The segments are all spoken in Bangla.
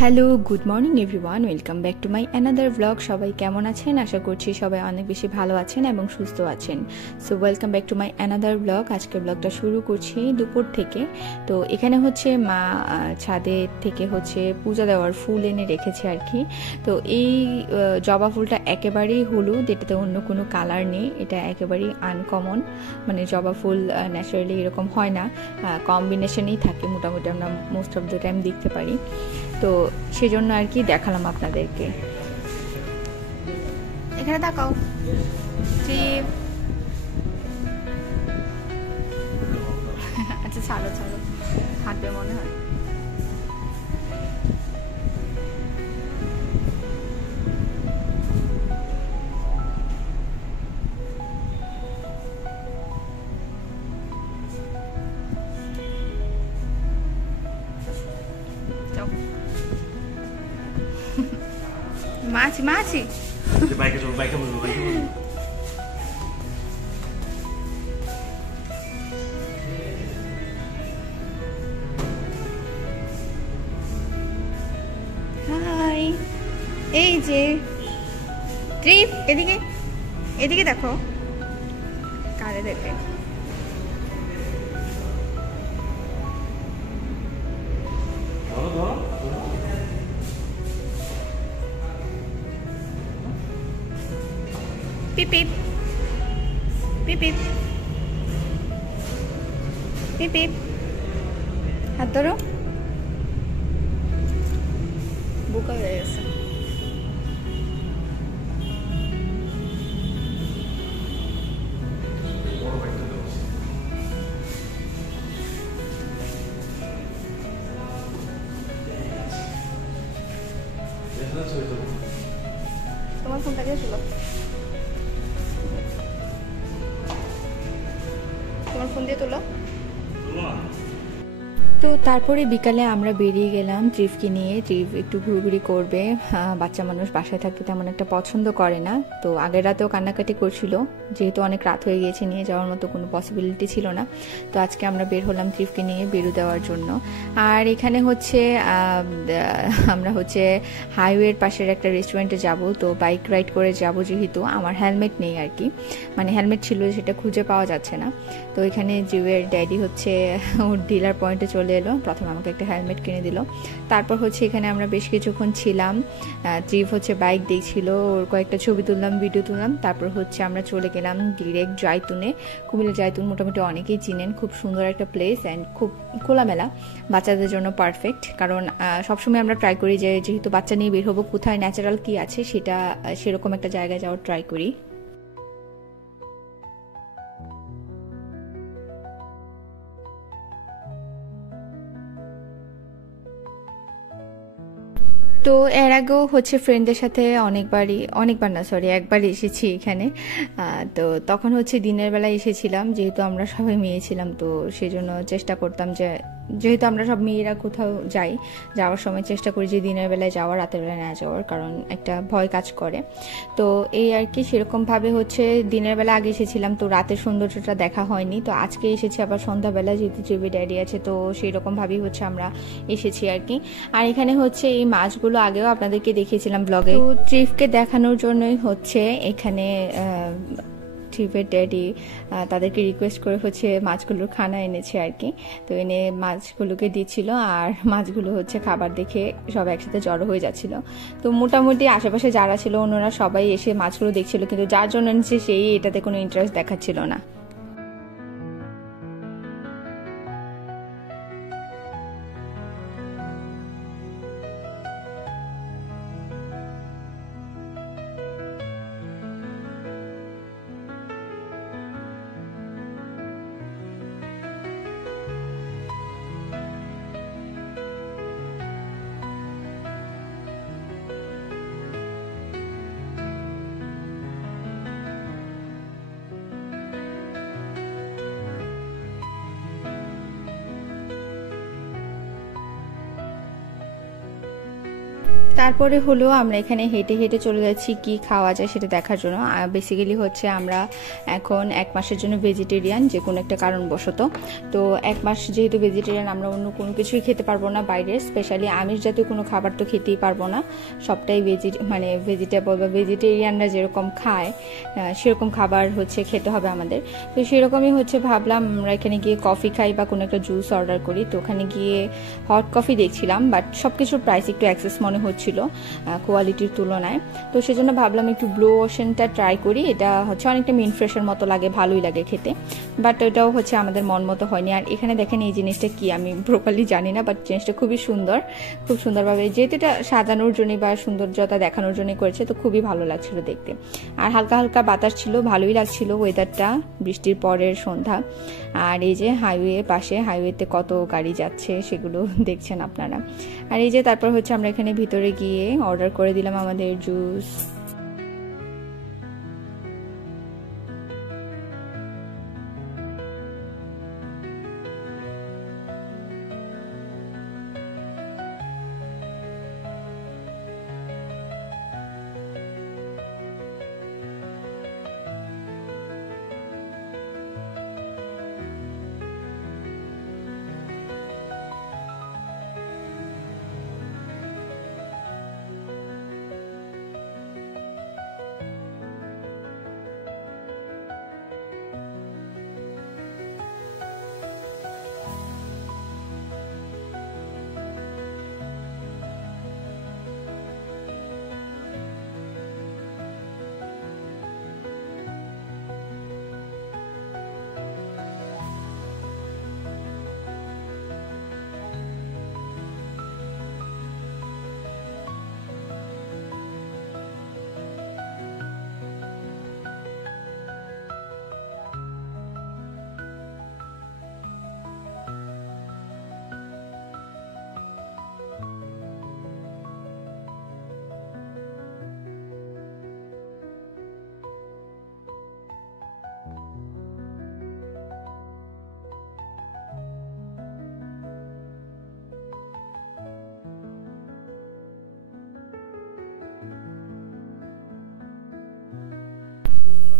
Hello, good morning everyone, welcome back to my another blog. সবাই কেমন আছেন? আশা করছি সবাই অনেক বেশি ভালো আছেন এবং সুস্থ আছেন। So welcome back to my another blog. আজকের ব্লগটা শুরু করছি দুপুর থেকে। তো এখানে হচ্ছে মা ছাদে থেকে হচ্ছে পূজা দেওয়ার ফুল এনে রেখেছে আর কি। তো এই জবা ফুলটা একেবারেই হলুদ, এটাতে অন্য কোনো কালার নেই, এটা একেবারেই আনকমন। মানে জবা ফুল ন্যাচারালি এরকম হয় না, কম্বিনেশনেই থাকে মোটামুটি, আমরা মোস্ট অফ দ্য টাইম দেখতে পারি। তো সেজন্য আর কি দেখালাম আপনাদেরকে। এখানে তাকাও, আচ্ছা ছাড়ো ছাড়ো, হাঁটবে মনে হয়। মাছি মাছি বাইকে চলো, বাইকে বলবো, বাইকে বলবো। হাই, এই যে ট্রিপ, এদিকে এদিকে দেখো, কারে দেখে। ধরো ধরো। পিপ পিপ পিপ পিপ পিপ পিপ, হাত ধরো। বোকা হয়ে গেছে। বড় বাইকটা দাও। এটা ছবি তোলো। তোমার ফোনটা দিয়ে তোলো, তোমার ফোন দিয়ে তোলো। তোলো না। তো তারপরে বিকালে আমরা বেরিয়ে গেলাম ট্রিপকে নিয়ে। ট্রিপ একটু ঘুরঘুরি করবে, বাচ্চা মানুষ বাসায় থাকতে তেমন একটা পছন্দ করে না। তো আগের রাতেও কান্নাকাটি করছিল, যেহেতু অনেক রাত হয়ে গিয়েছে, নিয়ে যাওয়ার মতো কোনো পসিবিলিটি ছিল না। তো আজকে আমরা বের হলাম ট্রিপকে নিয়ে বেরু দেওয়ার জন্য। আর এখানে হচ্ছে আমরা হচ্ছে হাইওয়ের পাশের একটা রেস্টুরেন্টে যাব। তো বাইক রাইড করে যাব, যেহেতু আমার হেলমেট নেই আর কি, মানে হেলমেট ছিল সেটা খুঁজে পাওয়া যাচ্ছে না। তো এখানে জিওয়ের ড্যাডি হচ্ছে ওর ডিলার পয়েন্টে চলে এলো, প্রথমে আমাকে একটা হেলমেট কিনে দিল। তারপর হচ্ছে এখানে আমরা বেশ কিছুক্ষণ ছিলাম। ট্রিপ হচ্ছে বাইক দেখছিল, ওর কয়েকটা ছবি তুললাম, ভিডিও তুললাম। তারপর হচ্ছে আমরা চলে গেলাম ডিরেক্ট জাইতুনে। কুমিল্লা জাইতুন মোটামুটি অনেকেই চিনেন, খুব সুন্দর একটা প্লেস অ্যান্ড খুব খোলামেলা, বাচ্চাদের জন্য পারফেক্ট। কারণ সবসময় আমরা ট্রাই করি যে যেহেতু বাচ্চা নিয়ে বের হবো, কোথায় ন্যাচারাল কি আছে সেটা সেরকম একটা জায়গায় যাওয়ার ট্রাই করি। তো এর আগেও হচ্ছে ফ্রেন্ডদের সাথে অনেকবার না, সরি, একবার এসেছি এখানে। তো তখন হচ্ছে দিনের বেলায় এসেছিলাম, যেহেতু আমরা সবাই মেয়ে ছিলাম। তো সেই জন্য চেষ্টা করতাম যে, যেহেতু আমরা সব মেয়েরা কোথাও যাওয়ার সময় চেষ্টা করি যে দিনের বেলায় যাওয়া, রাতের বেলায় না যাওয়ার, কারণ একটা ভয় কাজ করে। তো এই আর কি, সেরকমভাবে হচ্ছে দিনের বেলা আগে এসেছিলাম, তো রাতের সৌন্দর্যটা দেখা হয়নি। তো আজকে এসেছি আবার সন্ধ্যাবেলা, যেহেতু জিবি ড্যাডি আছে, তো সেই রকমভাবেই হচ্ছে আমরা এসেছি আর কি। আর এখানে হচ্ছে এই মাছগুলো আগেও আপনাদেরকে দেখিয়েছিলাম ব্লগে। তো ট্রিপকে দেখানোর জন্যই হচ্ছে এখানে ট্রিপের ড্যাডি তাদেরকে রিকোয়েস্ট করে হচ্ছে মাছগুলোর খানা এনেছে আর কি। তো এনে মাছগুলোকে দিচ্ছিল, আর মাছগুলো হচ্ছে খাবার দেখে সবাই একসাথে জড়ো হয়ে যাচ্ছিল। তো মোটামুটি আশেপাশে যারা ছিল অন্যরা সবাই এসে মাছগুলো দেখছিল, কিন্তু যার জন্য এনেছে সেই এটাতে কোনো ইন্টারেস্ট দেখাচ্ছিল না। তারপরে হলো আমরা এখানে হেঁটে হেঁটে চলে যাচ্ছি কি খাওয়া যায় সেটা দেখার জন্য। বেসিক্যালি হচ্ছে আমরা এখন 1 মাসের জন্য ভেজিটেরিয়ান, যে কোনো একটা কারণবশত। তো 1 মাস যেহেতু ভেজিটেরিয়ান, আমরা অন্য কোনো কিছুই খেতে পারবো না বাইরে, স্পেশালি আমিষ জাতীয় কোনো খাবার তো খেতেই পারবো না। সবটাই ভেজিটেবল বা ভেজিটেরিয়ানরা যেরকম খায় সেরকম খাবার হচ্ছে খেতে হবে আমাদের। তো সেরকমই হচ্ছে ভাবলাম আমরা এখানে গিয়ে কফি খাই বা কোনো একটা জুস অর্ডার করি। তো ওখানে গিয়ে হট কফি দেখছিলাম, বাট সব কিছুর প্রাইস একটু অ্যাক্সেস মনে হচ্ছিল কোয়ালিটির তুলনায়। তো সেজন্য ভাবলাম একটু ব্লু ওশেনটা ট্রাই করি। এটা হচ্ছে অনেকটা মিন্ট ফ্রেশের মতো লাগে, ভালোই লাগে খেতে, বাট ওটাও হচ্ছে আমাদের মন মতো হয়নি। আর এখানে দেখেন এই জিনিসটা কি, আমি প্রপারলি জানি না, বাট জিনিসটা খুবই সুন্দর, খুব সুন্দরভাবে, যেহেতু এটা সাজানোর জন্য বা সৌন্দর্যতা দেখানোর জন্য করেছে, তো খুবই ভালো লাগছিল দেখতে। আর হালকা হালকা বাতাস ছিল, ভালোই লাগছিল ওয়েদারটা, বৃষ্টির পরের সন্ধ্যা। আর এই যে হাইওয়ে পাশে, হাইওয়েতে কত গাড়ি যাচ্ছে সেগুলো দেখছেন আপনারা। আর এই যে তারপর হচ্ছে আমরা এখানে ভিতরে গিয়ে অর্ডার করে দিলাম আমাদের জুস।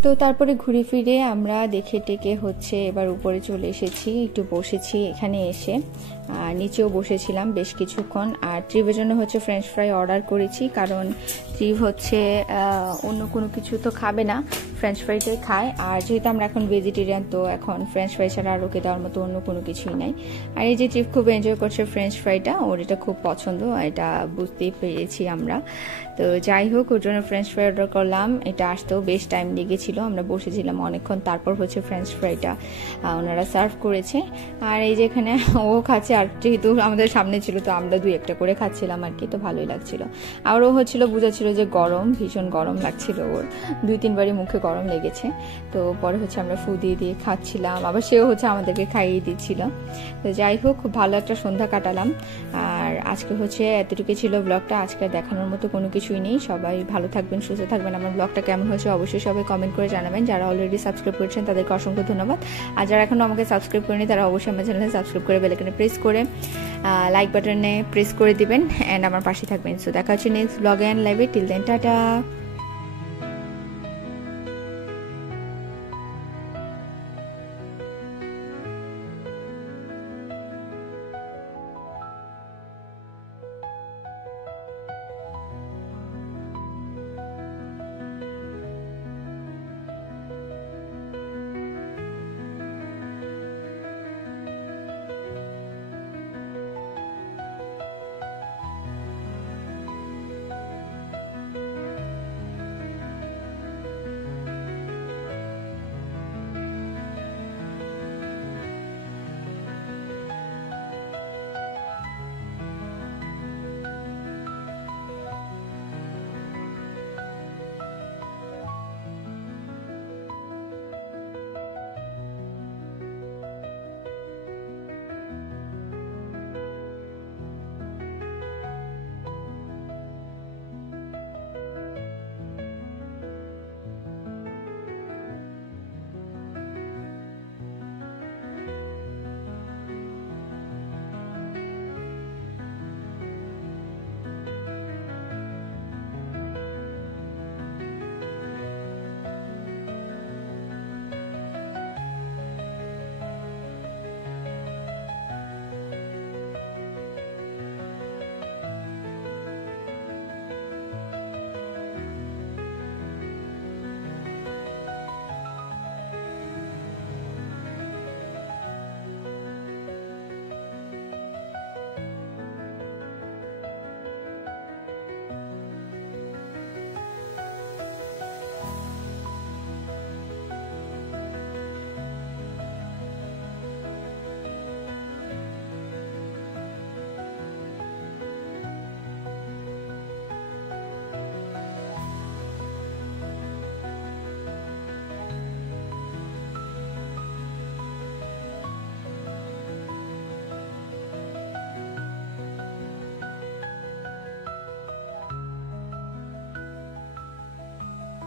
তো তারপরে ঘুরে ফিরে আমরা দেখে টেকে হচ্ছে এবার উপরে চলে এসেছি, একটু বসেছি এখানে এসে, আর নিচেও বসেছিলাম বেশ কিছুক্ষণ। আর ট্রিপের জন্য হচ্ছে ফ্রেঞ্চ ফ্রাই অর্ডার করেছি, কারণ ট্রিপ হচ্ছে অন্য কোনো কিছু তো খাবে না, ফ্রেঞ্চ ফ্রাইটাই খায়। আর যেহেতু আমরা এখন ভেজিটেরিয়ান, তো এখন ফ্রেঞ্চ ফ্রাই ছাড়া আর ওকে দেওয়ার মতো অন্য কোনো কিছুই নাই। আর এই যে ট্রিপ খুব এনজয় করছে ফ্রেঞ্চ ফ্রাইটা, ওর এটা খুব পছন্দ, এটা বুঝতেই পেরেছি আমরা। তো যাই হোক, ওর জন্য ফ্রেঞ্চ ফ্রাই অর্ডার করলাম। এটা আসতেও বেশ টাইম লেগেছিল, আমরা বসেছিলাম অনেকক্ষণ, তারপর হচ্ছে ফ্রেঞ্চ ফ্রাইটা ওনারা সার্ভ করেছে। আর এই যে এখানে ও খাচ্ছে, আর যেহেতু আমাদের সামনে ছিল তো আমরা 2-1টা করে খাচ্ছিলাম আর কি, তো ভালোই লাগছিল। আর ও হচ্ছিল বুঝাচ্ছিল যে গরম, ভীষণ গরম লাগছিল ওর, 2-3 বারই মুখে গরম লেগেছে। তো পরে হচ্ছে আমরা ফু দিয়ে দিয়ে খাচ্ছিলাম, আবার সেও হচ্ছে আমাদেরকে খাইয়ে দিচ্ছিল। তো যাই হোক, খুব ভালো একটা সন্ধ্যা কাটালাম। আর আজকে হচ্ছে এতটুকু ছিল ব্লগটা, আজকে দেখানোর মতো কোনো কিছুই নেই। সবাই ভালো থাকবেন, সুস্থ থাকবেন। আমার ব্লগটা কেমন হয়েছে অবশ্যই সবাই কমেন্ট করে জানাবেন। যারা অলরেডি সাবস্ক্রাইব করেছেন তাদেরকে অসংখ্য ধন্যবাদ। আর যারা এখনও আমাকে সাবস্ক্রাইব করেনি তারা অবশ্যই আমার চ্যানেলে সাবস্ক্রাইব করে বেল আইকনে প্রেস করে লাইক বাটনে প্রেস করে দিবেন, অ্যান্ড আমার পাশে থাকবেন। সো দেখা হচ্ছে নেক্সট ব্লগে অ্যান্ড লাইভে। Till then, tata.